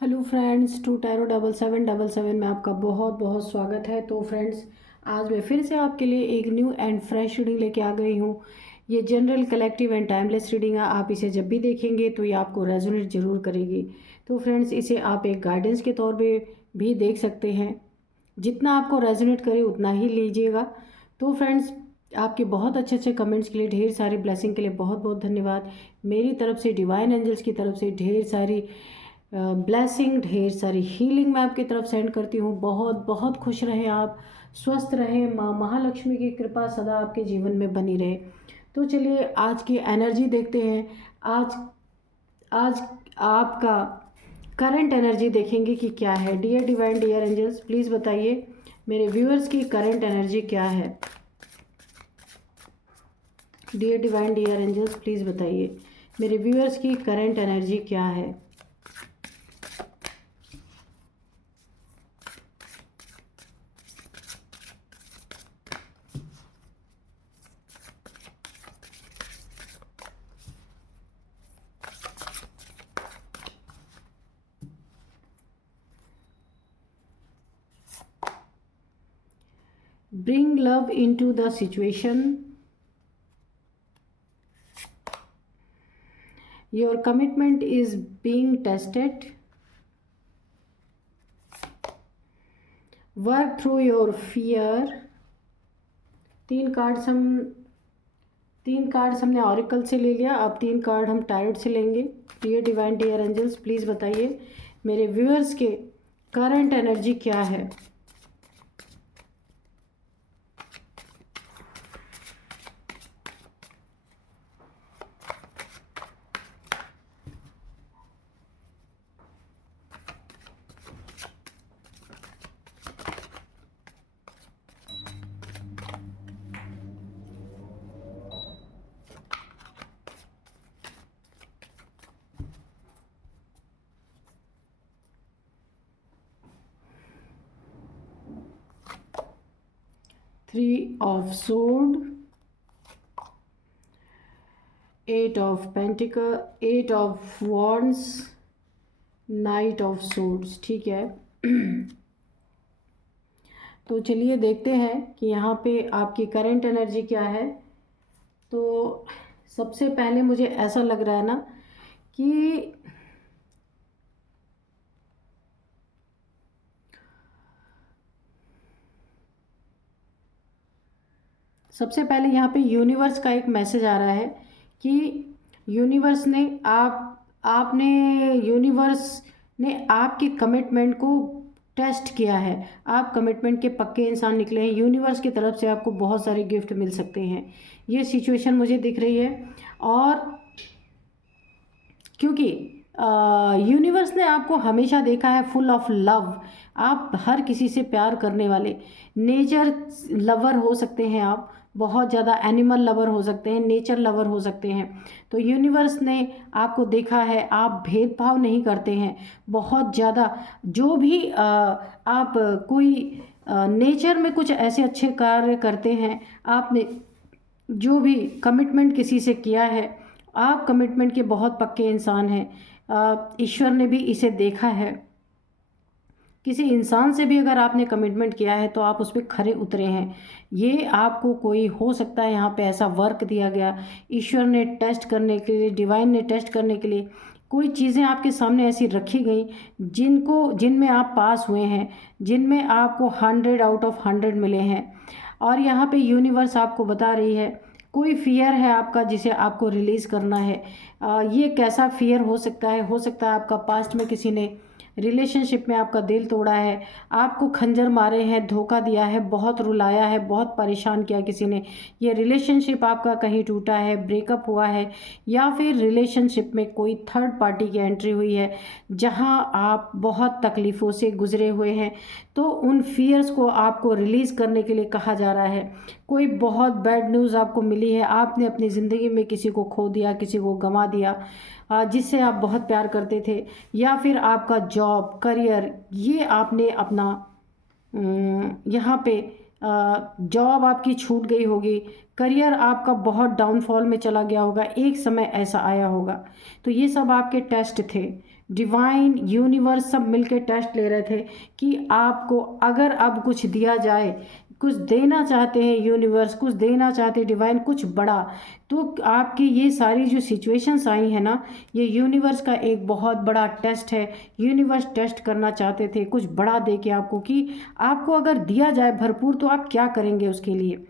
Hello friends, to tarot 7777 में आपका बहुत बहुत स्वागत है। तो फ्रेंड्स, आज मैं फिर से आपके लिए एक न्यू एंड फ्रेश रीडिंग लेके आ गई हूँ। ये general, collective and timeless reading है। आप इसे जब भी देखेंगे तो ये आपको रेजोनेट जरूर करेगी। तो फ्रेंड्स, इसे आप एक गाइडेंस के तौर पे भी देख सकते हैं। जितना आपको रेजोनेट करे उतना ही लीजिएगा। तो फ्रेंड्स, आपके बहुत अच्छे अच्छे कमेंट्स के लिए, ढेर सारी ब्लेसिंग के लिए बहुत बहुत धन्यवाद। मेरी तरफ से, डिवाइन एंजल्स की तरफ से ढेर सारी ब्लेसिंग, ढेर सारी हीलिंग मैं आपकी तरफ सेंड करती हूँ। बहुत बहुत खुश रहें आप, स्वस्थ रहें, माँ महालक्ष्मी की कृपा सदा आपके जीवन में बनी रहे। तो चलिए आज की एनर्जी देखते हैं। आज आज आपका करंट एनर्जी देखेंगे कि क्या है। Dear divine, dear angels, please बताइए मेरे व्यूअर्स की करंट एनर्जी क्या है। Dear divine, dear angels, please बताइए मेरे व्यूअर्स की करंट एनर्जी क्या है। Bring love into the situation. Your commitment is being tested. Work through your fear. तीन कार्ड्स हमने ऑरिकल से ले लिया। अब 3 कार्ड हम टैरोट से लेंगे। Dear divine, dear angels, please बताइए मेरे व्यूअर्स के करंट एनर्जी क्या है। Three of Sword, 8 of Pentacle, 8 of Wands, Knight of Swords। ठीक है। तो चलिए देखते हैं कि यहाँ पे आपकी करंट एनर्जी क्या है। तो सबसे पहले मुझे ऐसा लग रहा है ना कि सबसे पहले यहाँ पे यूनिवर्स का एक मैसेज आ रहा है कि यूनिवर्स ने यूनिवर्स ने आपके कमिटमेंट को टेस्ट किया है। आप कमिटमेंट के पक्के इंसान निकले हैं। यूनिवर्स की तरफ से आपको बहुत सारे गिफ्ट मिल सकते हैं। ये सिचुएशन मुझे दिख रही है। और क्योंकि यूनिवर्स ने आपको हमेशा देखा है फुल ऑफ लव। आप हर किसी से प्यार करने वाले, नेचर लवर हो सकते हैं आप, बहुत ज़्यादा एनिमल लवर हो सकते हैं, नेचर लवर हो सकते हैं। तो यूनिवर्स ने आपको देखा है, आप भेदभाव नहीं करते हैं बहुत ज़्यादा। जो भी आप कोई नेचर में कुछ ऐसे अच्छे कार्य करते हैं, आपने जो भी कमिटमेंट किसी से किया है, आप कमिटमेंट के बहुत पक्के इंसान हैं। ईश्वर ने भी इसे देखा है। किसी इंसान से भी अगर आपने कमिटमेंट किया है तो आप उस पर खरे उतरे हैं। ये आपको कोई हो सकता है यहाँ पे ऐसा वर्क दिया गया, ईश्वर ने टेस्ट करने के लिए, डिवाइन ने टेस्ट करने के लिए कोई चीज़ें आपके सामने ऐसी रखी गई जिनमें आप पास हुए हैं, जिनमें आपको 100 आउट ऑफ 100 मिले हैं। और यहाँ पे यूनिवर्स आपको बता रही है कोई फियर है आपका जिसे आपको रिलीज़ करना है। ये कैसा फियर हो सकता है? हो सकता है आपका पास्ट में किसी ने रिलेशनशिप में आपका दिल तोड़ा है, आपको खंजर मारे हैं, धोखा दिया है, बहुत रुलाया है, बहुत परेशान किया किसी ने। ये रिलेशनशिप आपका कहीं टूटा है, ब्रेकअप हुआ है, या फिर रिलेशनशिप में कोई थर्ड पार्टी की एंट्री हुई है जहां आप बहुत तकलीफ़ों से गुजरे हुए हैं। तो उन फियर्स को आपको रिलीज़ करने के लिए कहा जा रहा है। कोई बहुत बैड न्यूज़ आपको मिली है, आपने अपनी ज़िंदगी में किसी को खो दिया, किसी को गंवा दिया जिससे आप बहुत प्यार करते थे, या फिर आपका जॉब, करियर, ये आपने अपना यहाँ पे जॉब आपकी छूट गई होगी, करियर आपका बहुत डाउनफॉल में चला गया होगा, एक समय ऐसा आया होगा। तो ये सब आपके टेस्ट थे। डिवाइन यूनिवर्स सब मिलके टेस्ट ले रहे थे कि आपको अगर अब कुछ दिया जाए, कुछ देना चाहते हैं यूनिवर्स, कुछ देना चाहते हैं डिवाइन, कुछ बड़ा, तो आपकी ये सारी जो सिचुएशंस आई हैं ना, ये यूनिवर्स का एक बहुत बड़ा टेस्ट है। यूनिवर्स टेस्ट करना चाहते थे कुछ बड़ा दे के आपको, कि आपको अगर दिया जाए भरपूर तो आप क्या करेंगे उसके लिए।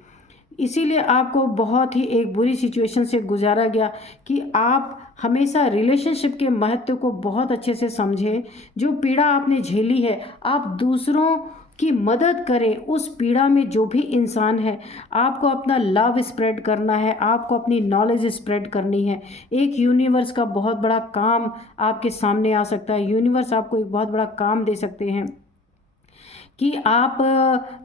इसीलिए आपको बहुत ही एक बुरी सिचुएशन से गुजारा गया कि आप हमेशा रिलेशनशिप के महत्व को बहुत अच्छे से समझें। जो पीड़ा आपने झेली है, आप दूसरों की मदद करें। उस पीड़ा में जो भी इंसान है, आपको अपना लव स्प्रेड करना है, आपको अपनी नॉलेज स्प्रेड करनी है। एक यूनिवर्स का बहुत बड़ा काम आपके सामने आ सकता है। यूनिवर्स आपको एक बहुत बड़ा काम दे सकते हैं कि आप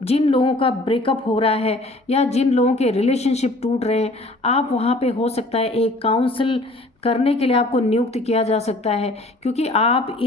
जिन लोगों का ब्रेकअप हो रहा है या जिन लोगों के रिलेशनशिप टूट रहे हैं, आप वहाँ पे हो सकता है एक काउंसिल करने के लिए आपको नियुक्त किया जा सकता है, क्योंकि आप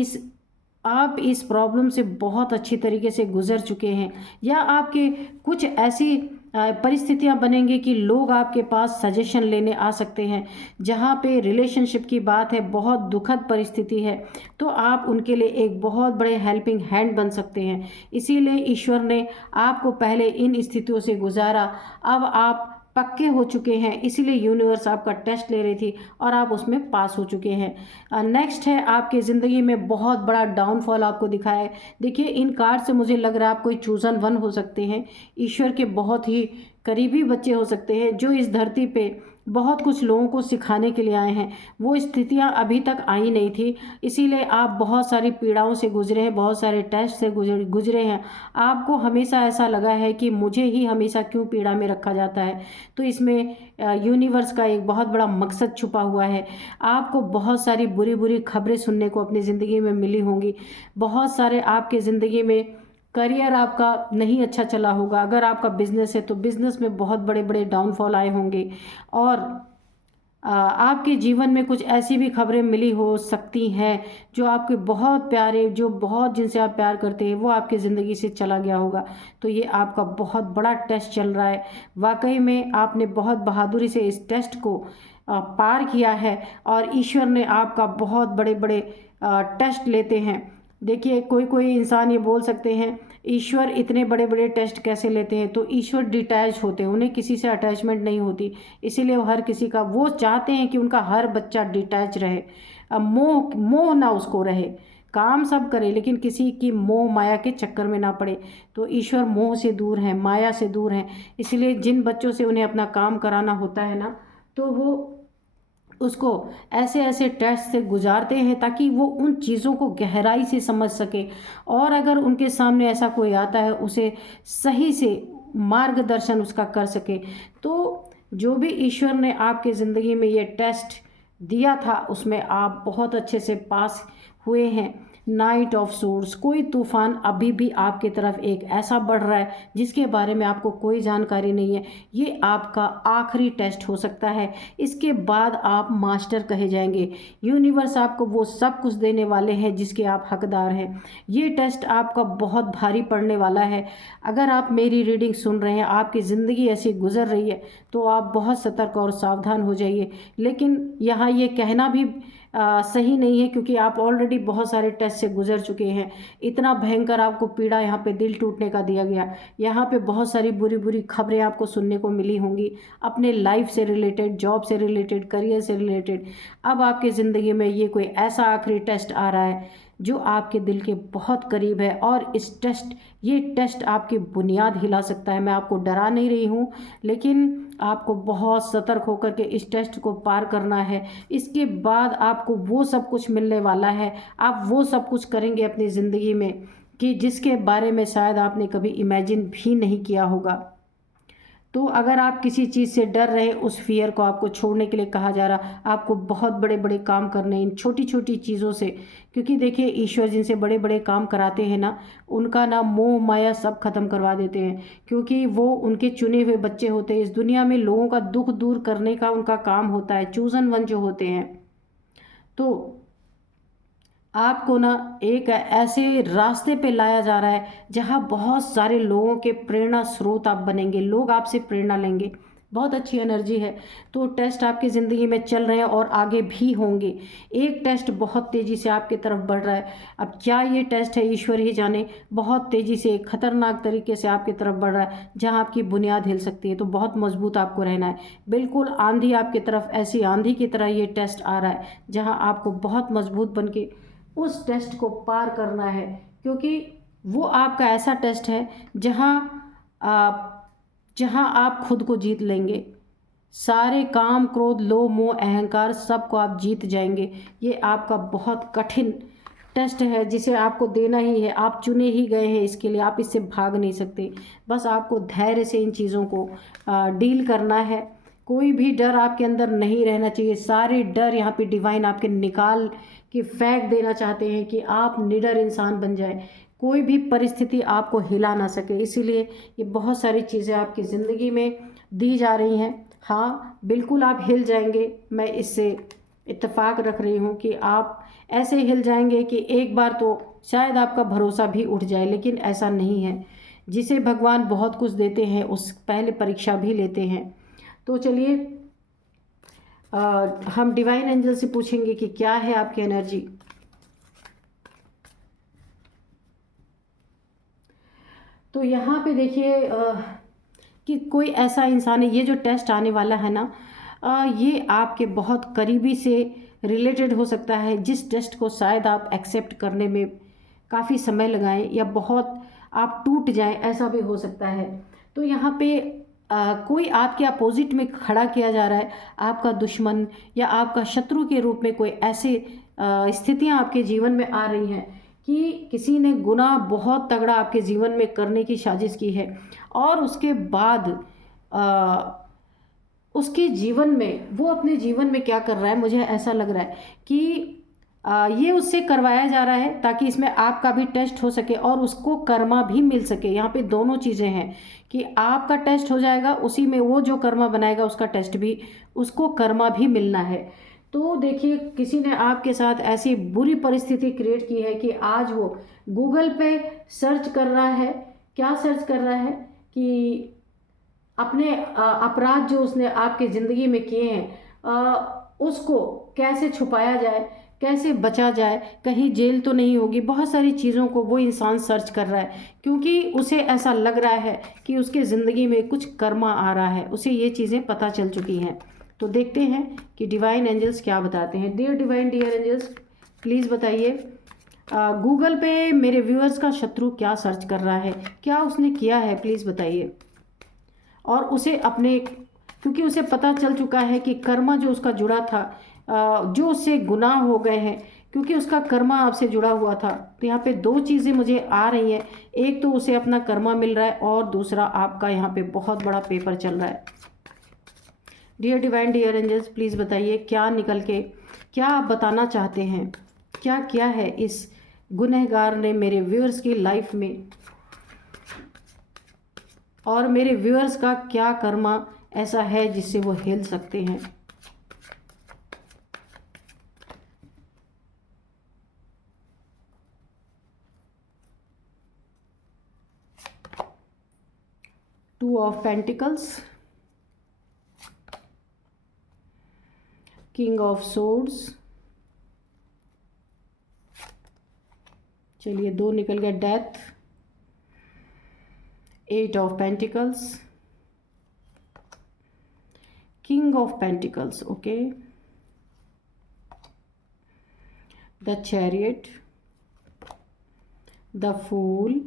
इस प्रॉब्लम से बहुत अच्छी तरीके से गुजर चुके हैं। या आपके कुछ ऐसी परिस्थितियां बनेंगी कि लोग आपके पास सजेशन लेने आ सकते हैं, जहां पे रिलेशनशिप की बात है, बहुत दुखद परिस्थिति है, तो आप उनके लिए एक बहुत बड़े हेल्पिंग हैंड बन सकते हैं। इसीलिए ईश्वर ने आपको पहले इन स्थितियों से गुजारा, अब आप पक्के हो चुके हैं, इसीलिए यूनिवर्स आपका टेस्ट ले रही थी और आप उसमें पास हो चुके हैं। नेक्स्ट है, आपके ज़िंदगी में बहुत बड़ा डाउनफॉल आपको दिखा है। देखिए, इन कार्ड से मुझे लग रहा है आप कोई चूज़न वन हो सकते हैं, ईश्वर के बहुत ही करीबी बच्चे हो सकते हैं, जो इस धरती पे बहुत कुछ लोगों को सिखाने के लिए आए हैं। वो स्थितियां अभी तक आई नहीं थी, इसीलिए आप बहुत सारी पीड़ाओं से गुजरे हैं, बहुत सारे टेस्ट से गुजरे हैं। आपको हमेशा ऐसा लगा है कि मुझे ही हमेशा क्यों पीड़ा में रखा जाता है। तो इसमें यूनिवर्स का एक बहुत बड़ा मकसद छुपा हुआ है। आपको बहुत सारी बुरी बुरी खबरें सुनने को अपनी ज़िंदगी में मिली होंगी। बहुत सारे आपके ज़िंदगी में करियर आपका नहीं अच्छा चला होगा। अगर आपका बिजनेस है तो बिजनेस में बहुत बड़े बड़े डाउनफॉल आए होंगे। और आपके जीवन में कुछ ऐसी भी खबरें मिली हो सकती हैं जो आपके बहुत प्यारे, जो बहुत जिनसे आप प्यार करते हैं, वो आपकी ज़िंदगी से चला गया होगा। तो ये आपका बहुत बड़ा टेस्ट चल रहा है। वाकई में आपने बहुत बहादुरी से इस टेस्ट को पार किया है, और ईश्वर ने आपका बहुत बड़े बड़े टेस्ट लेते हैं। देखिए, कोई कोई इंसान ये बोल सकते हैं ईश्वर इतने बड़े बड़े टेस्ट कैसे लेते हैं, तो ईश्वर डिटैच होते हैं, उन्हें किसी से अटैचमेंट नहीं होती, इसीलिए वो हर किसी का, वो चाहते हैं कि उनका हर बच्चा डिटैच रहे। अब मोह मोह ना उसको रहे, काम सब करे लेकिन किसी की मोह माया के चक्कर में ना पड़े। तो ईश्वर मोह से दूर हैं, माया से दूर हैं, इसलिए जिन बच्चों से उन्हें अपना काम कराना होता है ना, तो वो उसको ऐसे ऐसे टेस्ट से गुजारते हैं ताकि वो उन चीज़ों को गहराई से समझ सके, और अगर उनके सामने ऐसा कोई आता है उसे सही से मार्गदर्शन उसका कर सके। तो जो भी ईश्वर ने आपके ज़िंदगी में ये टेस्ट दिया था उसमें आप बहुत अच्छे से पास हुए हैं। नाइट ऑफ सोर्स, कोई तूफान अभी भी आपकी तरफ एक ऐसा बढ़ रहा है जिसके बारे में आपको कोई जानकारी नहीं है। ये आपका आखिरी टेस्ट हो सकता है, इसके बाद आप मास्टर कहे जाएंगे। यूनिवर्स आपको वो सब कुछ देने वाले हैं जिसके आप हकदार हैं। ये टेस्ट आपका बहुत भारी पड़ने वाला है। अगर आप मेरी रीडिंग सुन रहे हैं, आपकी ज़िंदगी ऐसी गुजर रही है, तो आप बहुत सतर्क और सावधान हो जाइए। लेकिन यहाँ ये कहना भी सही नहीं है, क्योंकि आप ऑलरेडी बहुत सारे टेस्ट से गुजर चुके हैं। इतना भयंकर आपको पीड़ा यहाँ पे दिल टूटने का दिया गया, यहाँ पे बहुत सारी बुरी बुरी खबरें आपको सुनने को मिली होंगी, अपने लाइफ से रिलेटेड, जॉब से रिलेटेड, करियर से रिलेटेड। अब आपकी ज़िंदगी में ये कोई ऐसा आखिरी टेस्ट आ रहा है जो आपके दिल के बहुत करीब है, और ये टेस्ट आपकी बुनियाद हिला सकता है। मैं आपको डरा नहीं रही हूँ, लेकिन आपको बहुत सतर्क होकर के इस टेस्ट को पार करना है। इसके बाद आपको वो सब कुछ मिलने वाला है, आप वो सब कुछ करेंगे अपनी ज़िंदगी में कि जिसके बारे में शायद आपने कभी इमेजिन भी नहीं किया होगा। तो अगर आप किसी चीज़ से डर रहे, उस फियर को आपको छोड़ने के लिए कहा जा रहा। आपको बहुत बड़े बड़े काम करने इन छोटी छोटी चीज़ों से, क्योंकि देखिए ईश्वर जिनसे बड़े बड़े काम कराते हैं ना, उनका ना मोह माया सब खत्म करवा देते हैं, क्योंकि वो उनके चुने हुए बच्चे होते हैं। इस दुनिया में लोगों का दुख दूर करने का उनका काम होता है, चूज़न वन जो होते हैं। तो आपको ना एक ऐसे रास्ते पे लाया जा रहा है जहाँ बहुत सारे लोगों के प्रेरणा स्रोत आप बनेंगे, लोग आपसे प्रेरणा लेंगे। बहुत अच्छी एनर्जी है। तो टेस्ट आपकी ज़िंदगी में चल रहे हैं और आगे भी होंगे। एक टेस्ट बहुत तेज़ी से आपकी तरफ बढ़ रहा है। अब क्या ये टेस्ट है ईश्वर ही जाने, बहुत तेज़ी से खतरनाक तरीके से आपकी तरफ बढ़ रहा है जहाँ आपकी बुनियाद हिल सकती है। तो बहुत मजबूत आपको रहना है। बिल्कुल आंधी आपकी तरफ, ऐसी आंधी की तरह ये टेस्ट आ रहा है जहाँ आपको बहुत मजबूत बन के उस टेस्ट को पार करना है, क्योंकि वो आपका ऐसा टेस्ट है जहाँ आप जहाँ आप खुद को जीत लेंगे। सारे काम, क्रोध, लोभ, मोह, अहंकार सबको आप जीत जाएंगे। ये आपका बहुत कठिन टेस्ट है जिसे आपको देना ही है। आप चुने ही गए हैं इसके लिए, आप इससे भाग नहीं सकते। बस आपको धैर्य से इन चीज़ों को डील करना है। कोई भी डर आपके अंदर नहीं रहना चाहिए। सारे डर यहाँ पे डिवाइन आपके निकाल के फेंक देना चाहते हैं कि आप निडर इंसान बन जाए, कोई भी परिस्थिति आपको हिला ना सके। इसीलिए ये बहुत सारी चीज़ें आपकी ज़िंदगी में दी जा रही हैं। हाँ बिल्कुल आप हिल जाएंगे, मैं इससे इत्तेफाक रख रही हूँ कि आप ऐसे हिल जाएंगे कि एक बार तो शायद आपका भरोसा भी उठ जाए, लेकिन ऐसा नहीं है। जिसे भगवान बहुत कुछ देते हैं उस पहले परीक्षा भी लेते हैं। तो चलिए हम डिवाइन एंजल से पूछेंगे कि क्या है आपकी एनर्जी। तो यहाँ पे देखिए कि कोई ऐसा इंसान है, ये जो टेस्ट आने वाला है ना, ये आपके बहुत करीबी से रिलेटेड हो सकता है, जिस टेस्ट को शायद आप एक्सेप्ट करने में काफ़ी समय लगाएं या बहुत आप टूट जाएं, ऐसा भी हो सकता है। तो यहाँ पे कोई आपके अपोजिट में खड़ा किया जा रहा है, आपका दुश्मन या आपका शत्रु के रूप में कोई ऐसे स्थितियाँ आपके जीवन में आ रही हैं कि किसी ने गुनाह बहुत तगड़ा आपके जीवन में करने की साजिश की है, और उसके बाद उसके जीवन में वो अपने जीवन में क्या कर रहा है, मुझे ऐसा लग रहा है कि ये उससे करवाया जा रहा है ताकि इसमें आपका भी टेस्ट हो सके और उसको कर्मा भी मिल सके। यहाँ पे दोनों चीज़ें हैं कि आपका टेस्ट हो जाएगा, उसी में वो जो कर्मा बनाएगा उसका टेस्ट भी, उसको कर्मा भी मिलना है। तो देखिए किसी ने आपके साथ ऐसी बुरी परिस्थिति क्रिएट की है कि आज वो गूगल पे सर्च कर रहा है। क्या सर्च कर रहा है कि अपने अपराध जो उसने आपके ज़िंदगी में किए हैं उसको कैसे छुपाया जाए, कैसे बचा जाए, कहीं जेल तो नहीं होगी। बहुत सारी चीज़ों को वो इंसान सर्च कर रहा है क्योंकि उसे ऐसा लग रहा है कि उसके ज़िंदगी में कुछ कर्मा आ रहा है, उसे ये चीज़ें पता चल चुकी हैं। तो देखते हैं कि डिवाइन एंजल्स क्या बताते हैं। Dear divine, dear angels, please बताइए गूगल पे मेरे व्यूअर्स का शत्रु क्या सर्च कर रहा है, क्या उसने किया है, प्लीज़ बताइए। और उसे अपने, क्योंकि उसे पता चल चुका है कि कर्मा जो उसका जुड़ा था, जो उससे गुनाह हो गए हैं, क्योंकि उसका कर्मा आपसे जुड़ा हुआ था। तो यहाँ पे दो चीज़ें मुझे आ रही हैं, एक तो उसे अपना कर्मा मिल रहा है और दूसरा आपका यहाँ पे बहुत बड़ा पेपर चल रहा है। Dear divine, dear angels, please बताइए क्या निकल के, क्या आप बताना चाहते हैं, क्या किया है इस गुनहगार ने मेरे व्यूअर्स की लाइफ में, और मेरे व्यूअर्स का क्या कर्मा ऐसा है जिससे वो हिल सकते हैं। Two of pentacles, king of swords, चलिए दो निकल गया, death, eight of pentacles, king of pentacles, okay, the chariot, the fool,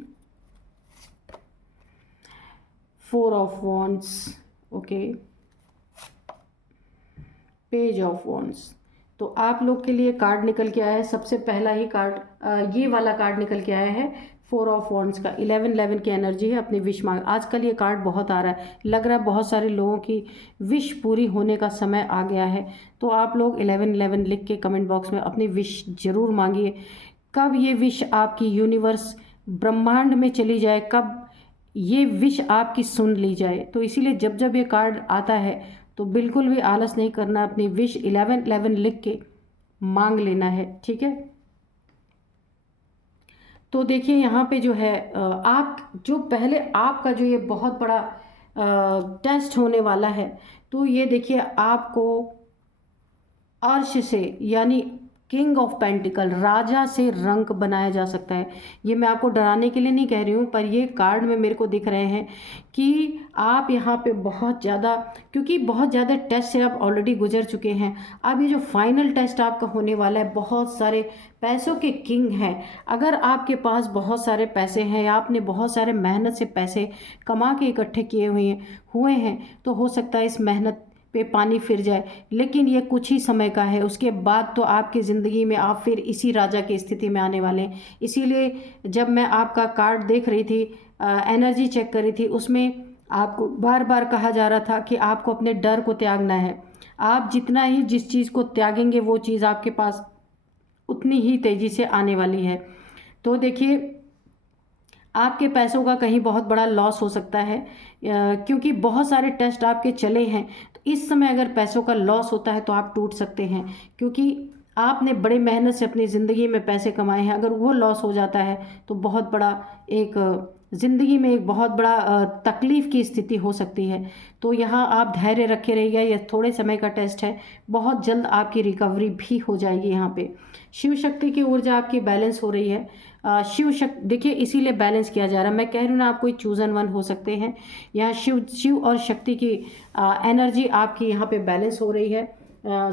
four of wands, okay, page of wands. तो आप लोग के लिए कार्ड निकल के आया है, सबसे पहला ही कार्ड ये वाला कार्ड निकल के आया है, फोर ऑफ वॉन्ड्स का। 11 की एनर्जी है, अपनी विश मांग। आजकल ये कार्ड बहुत आ रहा है, लग रहा है बहुत सारे लोगों की विश पूरी होने का समय आ गया है। तो आप लोग 11 लिख के कमेंट बॉक्स में अपनी विश ज़रूर मांगिए। कब ये विश आपकी यूनिवर्स ब्रह्मांड में चली जाए, कब ये विश आपकी सुन ली जाए। तो इसीलिए जब जब ये कार्ड आता है तो बिल्कुल भी आलस नहीं करना, अपनी विश 11 लिख के मांग लेना है, ठीक है। तो देखिए यहाँ पे जो है आप जो पहले आपका जो ये बहुत बड़ा टेस्ट होने वाला है, तो ये देखिए आपको अर्श से, यानी किंग ऑफ पेंटिकल, राजा से रंक बनाया जा सकता है। ये मैं आपको डराने के लिए नहीं कह रही हूँ, पर ये कार्ड में मेरे को दिख रहे हैं कि आप यहाँ पे बहुत ज़्यादा, क्योंकि बहुत ज़्यादा टेस्ट से आप ऑलरेडी गुजर चुके हैं। अब ये जो फाइनल टेस्ट आपका होने वाला है, बहुत सारे पैसों के किंग हैं। अगर आपके पास बहुत सारे पैसे हैं या आपने बहुत सारे मेहनत से पैसे कमा के इकट्ठे किए हुए हैं, तो हो सकता है इस मेहनत पे पानी फिर जाए, लेकिन ये कुछ ही समय का है। उसके बाद तो आपकी ज़िंदगी में आप फिर इसी राजा की स्थिति में आने वाले हैं। इसीलिए जब मैं आपका कार्ड देख रही थी, एनर्जी चेक कर रही थी, उसमें आपको बार बार कहा जा रहा था कि आपको अपने डर को त्यागना है। आप जितना ही जिस चीज़ को त्यागेंगे, वो चीज़ आपके पास उतनी ही तेज़ी से आने वाली है। तो देखिए आपके पैसों का कहीं बहुत बड़ा लॉस हो सकता है, क्योंकि बहुत सारे टेस्ट आपके चले हैं। तो इस समय अगर पैसों का लॉस होता है तो आप टूट सकते हैं, क्योंकि आपने बड़े मेहनत से अपनी ज़िंदगी में पैसे कमाए हैं। अगर वो लॉस हो जाता है तो बहुत बड़ा एक ज़िंदगी में एक बहुत बड़ा तकलीफ़ की स्थिति हो सकती है। तो यहाँ आप धैर्य रखे रहिएगा, यह थोड़े समय का टेस्ट है, बहुत जल्द आपकी रिकवरी भी हो जाएगी। यहाँ पे शिव शक्ति की ऊर्जा आपकी बैलेंस हो रही है। शिव शक्ति देखिए इसीलिए बैलेंस किया जा रहा है। मैं कह रही हूँ ना, आप कोई चूज़न वन हो सकते हैं। यहाँ शिव और शक्ति की एनर्जी आपकी यहाँ पे बैलेंस हो रही है।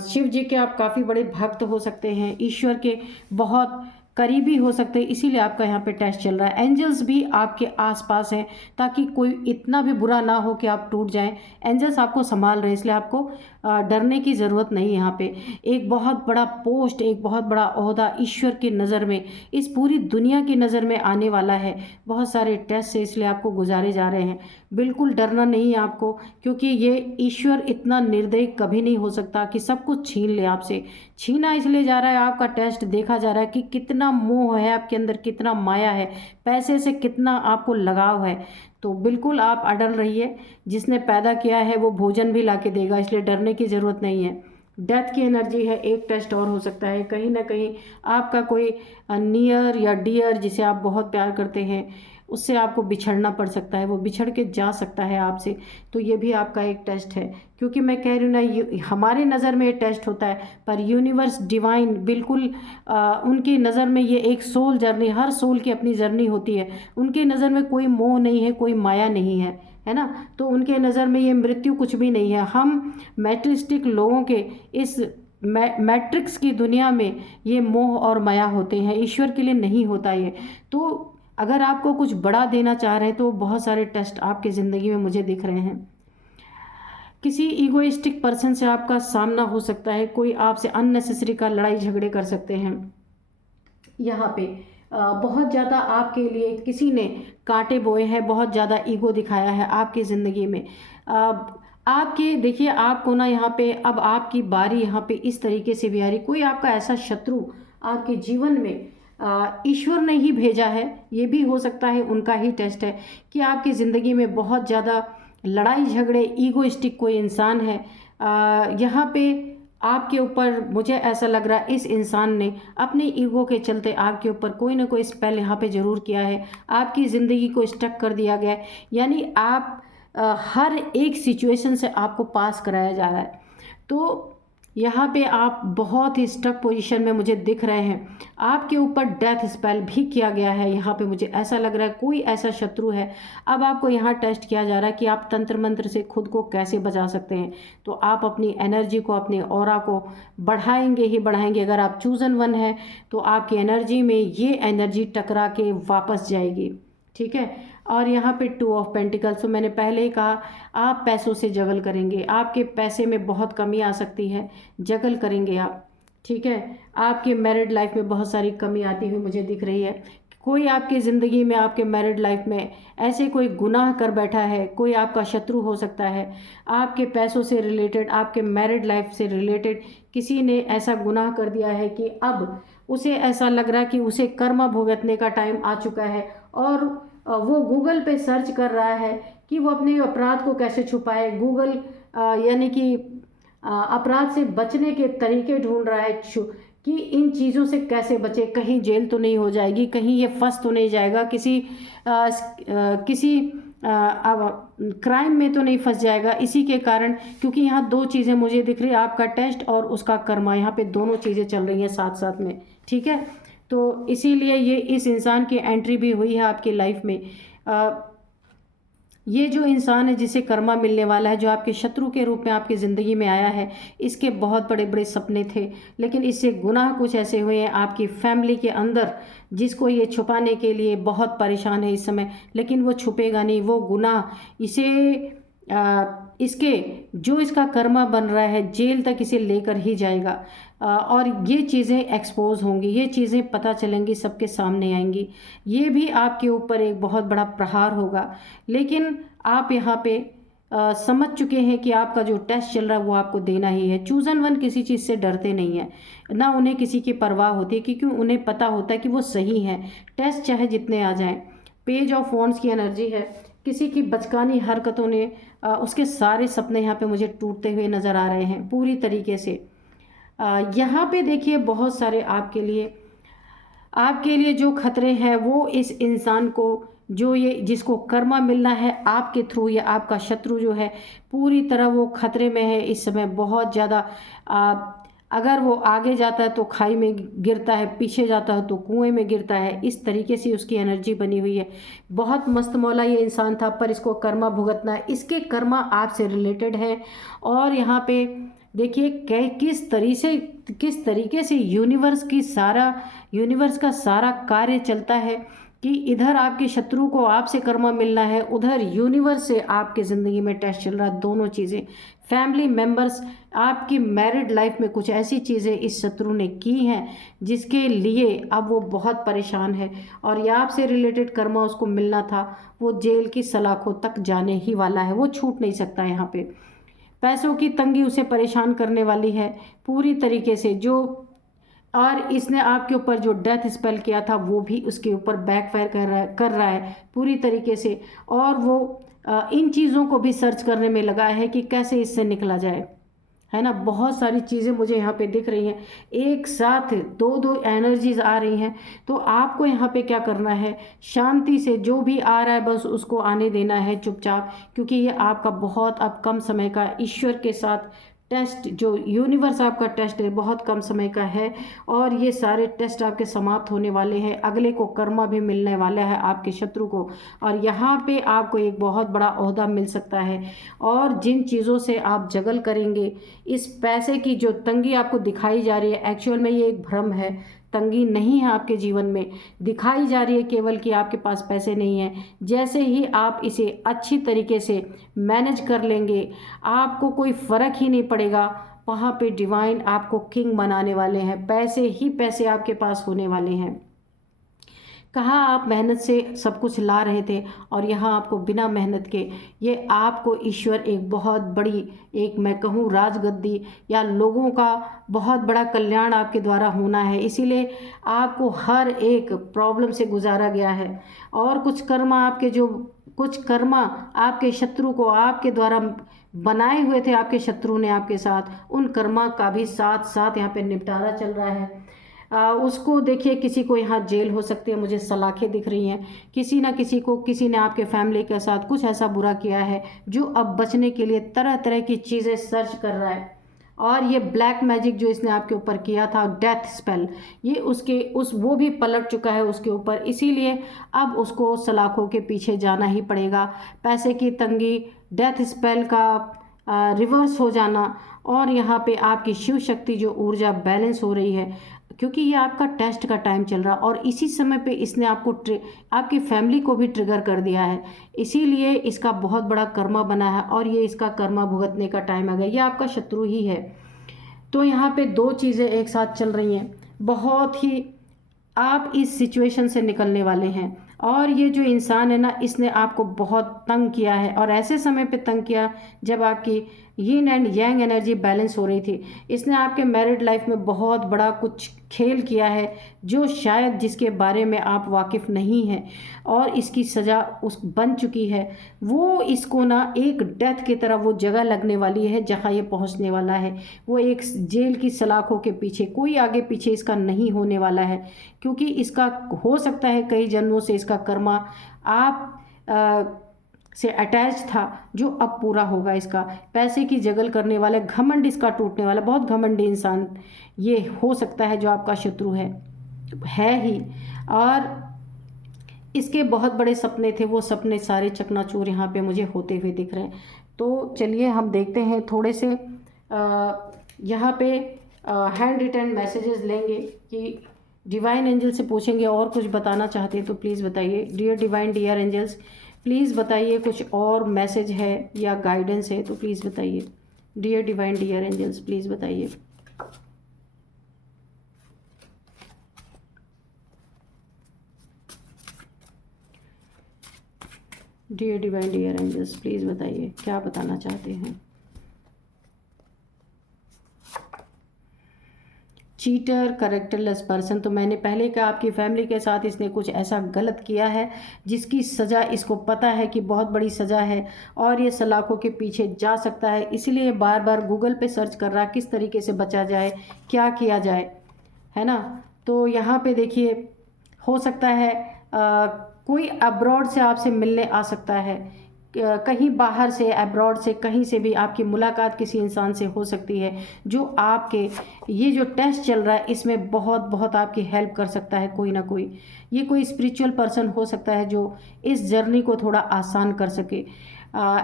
शिव जी के आप काफ़ी बड़े भक्त हो सकते हैं, ईश्वर के बहुत करीबी हो सकते हैं, इसीलिए आपका यहाँ पे टेस्ट चल रहा है। एंजल्स भी आपके आसपास हैं, ताकि कोई इतना भी बुरा ना हो कि आप टूट जाएं। एंजल्स आपको संभाल रहे हैं, इसलिए आपको डरने की ज़रूरत नहीं। यहाँ पे एक बहुत बड़ा पोस्ट, एक बहुत बड़ा ओहदा ईश्वर की नज़र में, इस पूरी दुनिया की नज़र में आने वाला है। बहुत सारे टेस्ट से इसलिए आपको गुजारे जा रहे हैं। बिल्कुल डरना नहीं है आपको, क्योंकि ये ईश्वर इतना निर्दयी कभी नहीं हो सकता कि सब कुछ छीन ले आपसे। छीना इसलिए जा रहा है, आपका टेस्ट देखा जा रहा है कि कितना मोह है आपके अंदर, कितना माया है, पैसे से कितना आपको लगाव है। तो बिल्कुल आप अड़ल रहिए। जिसने पैदा किया है वो भोजन भी ला के देगा, इसलिए डरने की ज़रूरत नहीं है। डेथ की एनर्जी है, एक टेस्ट और हो सकता है। कहीं ना कहीं आपका कोई नियर या डियर, जिसे आप बहुत प्यार करते हैं, उससे आपको बिछड़ना पड़ सकता है, वो बिछड़ के जा सकता है आपसे। तो ये भी आपका एक टेस्ट है, क्योंकि मैं कह रही हूँ ना, हमारे नज़र में ये टेस्ट होता है, पर यूनिवर्स डिवाइन बिल्कुल उनकी नज़र में ये एक सोल जर्नी, हर सोल की अपनी जर्नी होती है। उनकी नज़र में कोई मोह नहीं है, कोई माया नहीं है ना। तो उनके नज़र में ये मृत्यु कुछ भी नहीं है। हम मैटेरियलिस्टिक लोगों के इस मैट्रिक्स की दुनिया में ये मोह और माया होते हैं, ईश्वर के लिए नहीं होता ये। तो अगर आपको कुछ बड़ा देना चाह रहे हैं तो बहुत सारे टेस्ट आपकी ज़िंदगी में मुझे दिख रहे हैं। किसी ईगोइस्टिक पर्सन से आपका सामना हो सकता है, कोई आपसे अननेसेसरी का लड़ाई झगड़े कर सकते हैं। यहाँ पे बहुत ज़्यादा आपके लिए किसी ने कांटे बोए हैं, बहुत ज़्यादा ईगो दिखाया है आपकी ज़िंदगी में। आपके देखिए आपको ना यहाँ पे अब आपकी बारी यहाँ पे इस तरीके से भी आ रही, कोई आपका ऐसा शत्रु आपके जीवन में ईश्वर ने ही भेजा है। ये भी हो सकता है उनका ही टेस्ट है कि आपकी ज़िंदगी में बहुत ज़्यादा लड़ाई झगड़े, ईगोइस्टिक कोई इंसान है। यहाँ पे आपके ऊपर मुझे ऐसा लग रहा है इस इंसान ने अपने ईगो के चलते आपके ऊपर कोई ना कोई स्पेल यहाँ पे ज़रूर किया है, आपकी ज़िंदगी को स्टक कर दिया गया है। यानी आप हर एक सिचुएशन से आपको पास कराया जा रहा है। तो यहाँ पे आप बहुत ही स्टक पोजीशन में मुझे दिख रहे हैं। आपके ऊपर डेथ स्पेल भी किया गया है। यहाँ पे मुझे ऐसा लग रहा है कोई ऐसा शत्रु है। अब आपको यहाँ टेस्ट किया जा रहा है कि आप तंत्र मंत्र से खुद को कैसे बचा सकते हैं। तो आप अपनी एनर्जी को, अपने ऑरा को बढ़ाएंगे ही बढ़ाएंगे। अगर आप चूज़न वन है तो आपकी एनर्जी में ये एनर्जी टकरा के वापस जाएगी, ठीक है। और यहाँ पे 2 ऑफ पेंटिकल्स, तो मैंने पहले ही कहा आप पैसों से जगल करेंगे, आपके पैसे में बहुत कमी आ सकती है, जगल करेंगे आप, ठीक है। आपके मैरिड लाइफ में बहुत सारी कमी आती हुई मुझे दिख रही है। कोई आपकी ज़िंदगी में, आपके मैरिड लाइफ में ऐसे कोई गुनाह कर बैठा है, कोई आपका शत्रु हो सकता है। आपके पैसों से रिलेटेड, आपके मैरिड लाइफ से रिलेटेड किसी ने ऐसा गुनाह कर दिया है कि अब उसे ऐसा लग रहा है कि उसे कर्म भुगतने का टाइम आ चुका है, और वो गूगल पे सर्च कर रहा है कि वो अपने अपराध को कैसे छुपाए। गूगल यानी कि अपराध से बचने के तरीके ढूंढ रहा है कि इन चीज़ों से कैसे बचे, कहीं जेल तो नहीं हो जाएगी, कहीं ये फंस तो नहीं जाएगा, किसी क्राइम में तो नहीं फंस जाएगा इसी के कारण। क्योंकि यहाँ दो चीज़ें मुझे दिख रही है, आपका टेस्ट और उसका कर्मा, यहाँ पे दोनों चीज़ें चल रही हैं साथ साथ में, ठीक है। तो इसीलिए ये इस इंसान की एंट्री भी हुई है आपकी लाइफ में। ये जो इंसान है जिसे कर्मा मिलने वाला है, जो आपके शत्रु के रूप में आपकी ज़िंदगी में आया है, इसके बहुत बड़े बड़े सपने थे, लेकिन इससे गुनाह कुछ ऐसे हुए हैं आपकी फैमिली के अंदर, जिसको ये छुपाने के लिए बहुत परेशान है इस समय। लेकिन वो छुपेगा नहीं, वो गुनाह इसे इसके जो इसका कर्मा बन रहा है, जेल तक इसे लेकर ही जाएगा। और ये चीज़ें एक्सपोज होंगी, ये चीज़ें पता चलेंगी, सबके सामने आएंगी। ये भी आपके ऊपर एक बहुत बड़ा प्रहार होगा। लेकिन आप यहाँ पे समझ चुके हैं कि आपका जो टेस्ट चल रहा है वो आपको देना ही है। चूज़न वन किसी चीज़ से डरते नहीं हैं, ना उन्हें किसी की परवाह होती है, क्योंकि उन्हें पता होता है कि वो सही हैं, टेस्ट चाहे जितने आ जाएं। पेज ऑफ वॉन्ड्स की एनर्जी है, किसी की बचकानी हरकतों ने उसके सारे सपने यहाँ पे मुझे टूटते हुए नज़र आ रहे हैं पूरी तरीके से। यहाँ पे देखिए बहुत सारे आपके लिए जो खतरे हैं वो इस इंसान को, जो ये जिसको कर्मा मिलना है आपके थ्रू, या आपका शत्रु जो है पूरी तरह वो खतरे में है इस समय बहुत ज़्यादा। अगर वो आगे जाता है तो खाई में गिरता है, पीछे जाता है तो कुएं में गिरता है, इस तरीके से उसकी एनर्जी बनी हुई है। बहुत मस्त मौला ये इंसान था, पर इसको कर्मा भुगतना है, इसके कर्मा आपसे रिलेटेड है। और यहाँ पे देखिए किस तरीके से यूनिवर्स का सारा कार्य चलता है कि इधर आपके शत्रु को आपसे कर्मा मिलना है, उधर यूनिवर्स से आपके ज़िंदगी में टेस्ट चल रहा है। दोनों चीज़ें, फैमिली मेंबर्स, आपकी मैरिड लाइफ में कुछ ऐसी चीज़ें इस शत्रु ने की हैं जिसके लिए अब वो बहुत परेशान है, और ये आपसे रिलेटेड कर्मा उसको मिलना था। वो जेल की सलाखों तक जाने ही वाला है, वो छूट नहीं सकता। यहाँ पे पैसों की तंगी उसे परेशान करने वाली है पूरी तरीके से। और इसने आपके ऊपर जो डेथ स्पेल किया था वो भी उसके ऊपर बैकफायर कर रहा है पूरी तरीके से। और वो इन चीज़ों को भी सर्च करने में लगा है कि कैसे इससे निकला जाए, है ना। बहुत सारी चीज़ें मुझे यहाँ पे दिख रही हैं, एक साथ दो दो एनर्जीज आ रही हैं। तो आपको यहाँ पे क्या करना है, शांति से जो भी आ रहा है बस उसको आने देना है चुपचाप, क्योंकि ये आपका बहुत अब कम समय का ईश्वर के साथ टेस्ट, जो यूनिवर्स आपका टेस्ट है बहुत कम समय का है। और ये सारे टेस्ट आपके समाप्त होने वाले हैं, अगले को कर्मा भी मिलने वाला है आपके शत्रु को। और यहाँ पे आपको एक बहुत बड़ा ओहदा मिल सकता है। और जिन चीज़ों से आप जगल करेंगे, इस पैसे की जो तंगी आपको दिखाई जा रही है, एक्चुअल में ये एक भ्रम है, तंगी नहीं है आपके जीवन में, दिखाई जा रही है केवल कि आपके पास पैसे नहीं हैं। जैसे ही आप इसे अच्छी तरीके से मैनेज कर लेंगे, आपको कोई फ़र्क ही नहीं पड़ेगा, वहाँ पे डिवाइन आपको किंग बनाने वाले हैं, पैसे ही पैसे आपके पास होने वाले हैं। कहाँ आप मेहनत से सब कुछ ला रहे थे, और यहाँ आपको बिना मेहनत के ये आपको ईश्वर एक बहुत बड़ी, एक मैं कहूँ राजगद्दी, या लोगों का बहुत बड़ा कल्याण आपके द्वारा होना है। इसीलिए आपको हर एक प्रॉब्लम से गुजारा गया है। और कुछ कर्मा आपके शत्रु को आपके द्वारा बनाए हुए थे, आपके शत्रु ने आपके साथ, उन कर्मा का भी साथ साथ यहाँ पे निपटारा चल रहा है। उसको देखिए, किसी को यहाँ जेल हो सकती है, मुझे सलाखें दिख रही हैं, किसी ना किसी को, किसी ने आपके फैमिली के साथ कुछ ऐसा बुरा किया है जो अब बचने के लिए तरह तरह की चीज़ें सर्च कर रहा है। और ये ब्लैक मैजिक जो इसने आपके ऊपर किया था, डेथ स्पेल, ये वो भी पलट चुका है उसके ऊपर। इसीलिए अब उसको सलाखों के पीछे जाना ही पड़ेगा। पैसे की तंगी, डेथ स्पेल का रिवर्स हो जाना, और यहाँ पे आपकी शिव शक्ति जो ऊर्जा बैलेंस हो रही है, क्योंकि ये आपका टेस्ट का टाइम चल रहा है। और इसी समय पे इसने आपकी फैमिली को भी ट्रिगर कर दिया है, इसीलिए इसका बहुत बड़ा कर्मा बना है, और ये इसका कर्मा भुगतने का टाइम आ गया। ये आपका शत्रु ही है। तो यहाँ पे दो चीज़ें एक साथ चल रही हैं, बहुत ही आप इस सिचुएशन से निकलने वाले हैं। और ये जो इंसान है ना, इसने आपको बहुत तंग किया है, और ऐसे समय पे तंग किया जब आपकी yin and yang energy balance हो रही थी। इसने आपके मैरिड लाइफ में बहुत बड़ा कुछ खेल किया है जो शायद जिसके बारे में आप वाकिफ़ नहीं हैं, और इसकी सज़ा उस बन चुकी है। वो इसको ना एक डेथ की तरह वो जगह लगने वाली है जहाँ ये पहुँचने वाला है। वो एक जेल की सलाखों के पीछे, कोई आगे पीछे इसका नहीं होने वाला है, क्योंकि इसका हो सकता है कई जन्मों से इसका कर्मा आप से अटैच था, जो अब पूरा होगा। इसका पैसे की जगल करने वाला, घमंड इसका टूटने वाला, बहुत घमंडी इंसान ये हो सकता है जो आपका शत्रु है ही। और इसके बहुत बड़े सपने थे, वो सपने सारे चकनाचूर यहाँ पे मुझे होते हुए दिख रहे हैं। तो चलिए हम देखते हैं थोड़े से यहाँ पे हैंड रिटन मैसेजेस लेंगे कि डिवाइन एंजल से पूछेंगे और कुछ बताना चाहते हैं तो प्लीज़ बताइए। Dear divine, dear angels, please बताइए कुछ और मैसेज है या गाइडेंस है तो प्लीज़ बताइए। Dear divine, dear angels, please बताइए। Dear divine, dear angels, please बताइए क्या बताना चाहते हैं। चीटर, करेक्टरलेस पर्सन, तो मैंने पहले कहा आपकी फैमिली के साथ इसने कुछ ऐसा गलत किया है जिसकी सज़ा इसको पता है कि बहुत बड़ी सज़ा है, और ये सलाखों के पीछे जा सकता है। इसलिए बार बार गूगल पे सर्च कर रहा किस तरीके से बचा जाए, क्या किया जाए, है ना। तो यहाँ पे देखिए, हो सकता है कोई अब्रॉड से आपसे मिलने आ सकता है, कहीं बाहर से, अब्रॉड से, कहीं से भी आपकी मुलाकात किसी इंसान से हो सकती है जो आपके ये जो टेस्ट चल रहा है इसमें बहुत बहुत आपकी हेल्प कर सकता है। कोई ना कोई, ये कोई स्पिरिचुअल पर्सन हो सकता है जो इस जर्नी को थोड़ा आसान कर सके।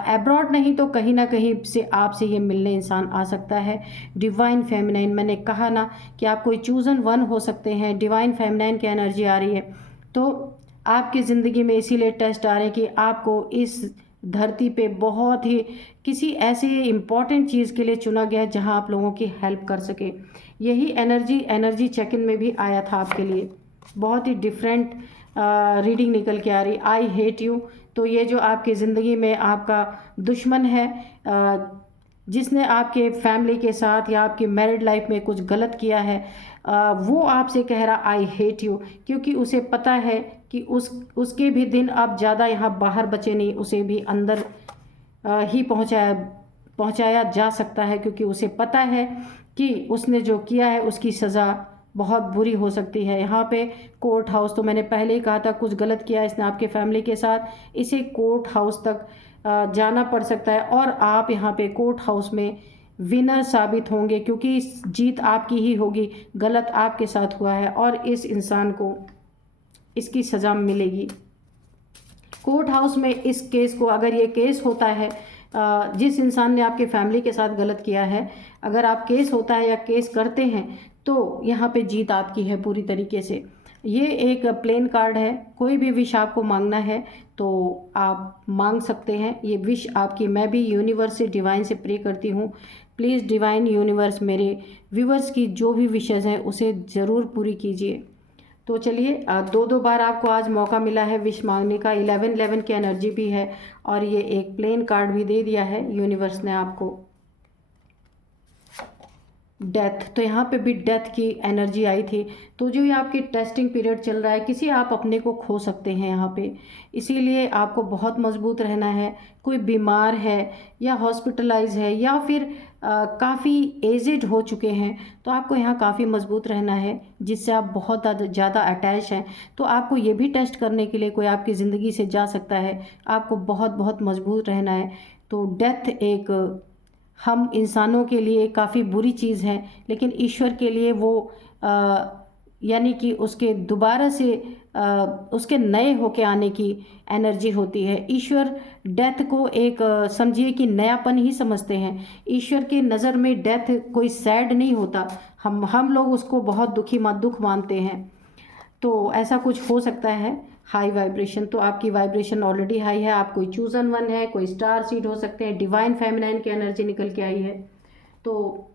अब्रॉड नहीं तो कहीं ना कहीं से आपसे ये मिलने इंसान आ सकता है। डिवाइन फेमिनाइन, मैंने कहा ना कि आप कोई चूज़न वन हो सकते हैं। डिवाइन फेमिनाइन की एनर्जी आ रही है, तो आपकी ज़िंदगी में इसीलिए टेस्ट आ रहे हैं कि आपको इस धरती पे बहुत ही किसी ऐसे इम्पॉर्टेंट चीज़ के लिए चुना गया है जहां आप लोगों की हेल्प कर सके। यही एनर्जी चेक इन में भी आया था आपके लिए। बहुत ही डिफरेंट रीडिंग निकल के आ रही। आई हेट यू, तो ये जो आपकी ज़िंदगी में आपका दुश्मन है, जिसने आपके फैमिली के साथ या आपकी मैरिड लाइफ में कुछ गलत किया है, वो आपसे कह रहा आई हेट यू, क्योंकि उसे पता है कि उसके भी दिन अब ज़्यादा यहाँ बाहर बचे नहीं, उसे भी अंदर ही पहुँचाया जा सकता है, क्योंकि उसे पता है कि उसने जो किया है उसकी सज़ा बहुत बुरी हो सकती है। यहाँ पे कोर्ट हाउस, तो मैंने पहले ही कहा था कुछ गलत किया इसने आपके फैमिली के साथ, इसे कोर्ट हाउस तक जाना पड़ सकता है, और आप यहाँ पे कोर्ट हाउस में विनर साबित होंगे, क्योंकि जीत आपकी ही होगी। गलत आपके साथ हुआ है और इस इंसान को इसकी सज़ा मिलेगी। कोर्ट हाउस में इस केस को, अगर ये केस होता है, जिस इंसान ने आपके फैमिली के साथ गलत किया है, अगर आप केस होता है या केस करते हैं तो यहाँ पे जीत आपकी है पूरी तरीके से। ये एक प्लेन कार्ड है। कोई भी विश आपको मांगना है तो आप मांग सकते हैं। ये विश आपकी, मैं भी यूनिवर्स से, डिवाइन से प्रे करती हूँ। प्लीज़ डिवाइन यूनिवर्स मेरे व्यूवर्स की जो भी विशेज़ हैं उसे ज़रूर पूरी कीजिए। तो चलिए, दो बार आपको आज मौका मिला है विश मांगने का। 11-11 की एनर्जी भी है और ये एक प्लेन कार्ड भी दे दिया है यूनिवर्स ने आपको। डेथ, तो यहाँ पे भी डेथ की एनर्जी आई थी। तो जो ये आपकी टेस्टिंग पीरियड चल रहा है, किसी आप अपने को खो सकते हैं यहाँ पे, इसीलिए आपको बहुत मजबूत रहना है। कोई बीमार है या हॉस्पिटलाइज है या फिर काफ़ी एजिड हो चुके हैं, तो आपको यहाँ काफ़ी मजबूत रहना है, जिससे आप बहुत ज़्यादा अटैच हैं। तो आपको ये भी टेस्ट करने के लिए कोई आपकी ज़िंदगी से जा सकता है, आपको बहुत बहुत मजबूत रहना है। तो डेथ एक हम इंसानों के लिए काफ़ी बुरी चीज़ है, लेकिन ईश्वर के लिए वो यानी कि उसके दोबारा से उसके नए होके आने की एनर्जी होती है। ईश्वर डेथ को एक समझिए कि नयापन ही समझते हैं। ईश्वर की नज़र में डेथ कोई सैड नहीं होता, हम लोग उसको बहुत दुख मानते हैं। तो ऐसा कुछ हो सकता है। हाई वाइब्रेशन, तो आपकी वाइब्रेशन ऑलरेडी हाई है। आप कोई चूज़न वन है, कोई स्टार सीड हो सकते हैं। डिवाइन फेमिनाइन की एनर्जी निकल के आई है। तो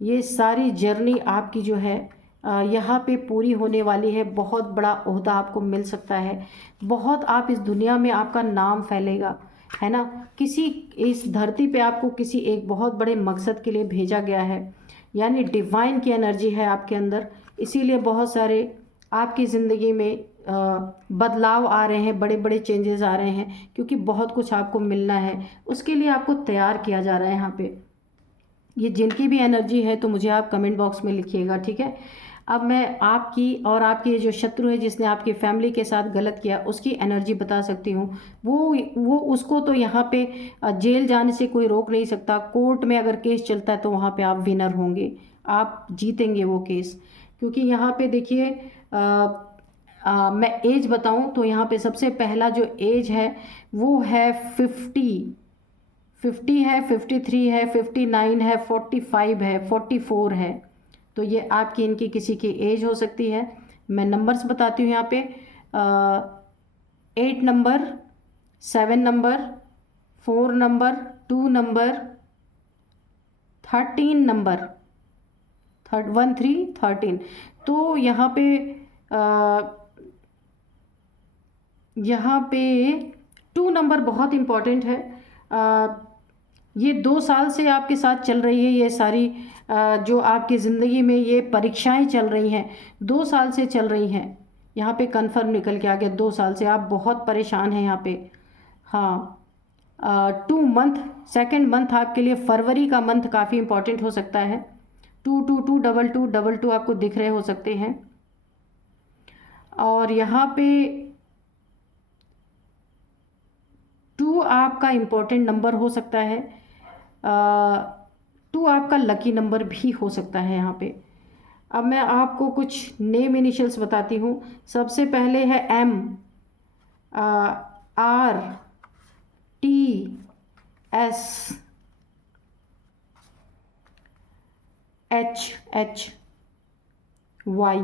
ये सारी जर्नी आपकी जो है यहाँ पे पूरी होने वाली है। बहुत बड़ा ओहदा आपको मिल सकता है, बहुत आप इस दुनिया में आपका नाम फैलेगा। है ना। किसी इस धरती पे आपको किसी एक बहुत बड़े मकसद के लिए भेजा गया है, यानी डिवाइन की एनर्जी है आपके अंदर। इसीलिए बहुत सारे आपकी ज़िंदगी में बदलाव आ रहे हैं, बड़े बड़े चेंजेस आ रहे हैं, क्योंकि बहुत कुछ आपको मिलना है, उसके लिए आपको तैयार किया जा रहा है यहाँ पे। ये जिनकी भी एनर्जी है तो मुझे आप कमेंट बॉक्स में लिखिएगा, ठीक है। अब मैं आपकी और आपके ये जो शत्रु है जिसने आपकी फैमिली के साथ गलत किया उसकी एनर्जी बता सकती हूँ। वो उसको तो यहाँ पे जेल जाने से कोई रोक नहीं सकता। कोर्ट में अगर केस चलता है तो वहाँ पे आप विनर होंगे, आप जीतेंगे वो केस। क्योंकि यहाँ पे देखिए मैं एज बताऊँ तो यहाँ पे सबसे पहला जो एज है वो है 50 है, 53 है, 59 है, 45 है, 44 है। तो ये आपकी इनकी किसी की एज हो सकती है। मैं नंबर्स बताती हूँ यहाँ पे 8 number, 7 number, 4 number, 2 number, 13 number, 13। तो यहाँ पे 2 नंबर बहुत इम्पॉर्टेंट है। ये 2 साल से आपके साथ चल रही है ये सारी जो आपकी ज़िंदगी में ये परीक्षाएं चल रही हैं, 2 साल से चल रही हैं। यहाँ पे कन्फर्म निकल के आ गया, 2 साल से आप बहुत परेशान हैं यहाँ पे। हाँ 2 मंथ, सेकेंड मंथ आपके लिए फरवरी का मंथ काफ़ी इम्पॉर्टेंट हो सकता है। 2222222 आपको दिख रहे हो सकते हैं। और यहाँ पे 2 आपका इम्पोर्टेंट नंबर हो सकता है। 2 आपका लकी नंबर भी हो सकता है यहाँ पे। अब मैं आपको कुछ नेम इनिशियल्स बताती हूँ। सबसे पहले है M, R, T, S, H, Y।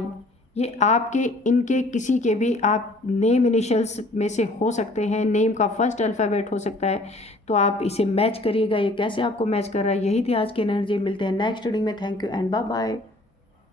ये आपके इनके किसी के भी आप नेम इनिशियल्स में से हो सकते हैं। नेम का फर्स्ट अल्फ़ाबेट हो सकता है। तो आप इसे मैच करिएगा, ये कैसे आपको मैच कर रहा है। यही थी आज की एनर्जी। मिलते हैं नेक्स्ट रीडिंग में। Thank you and bye bye.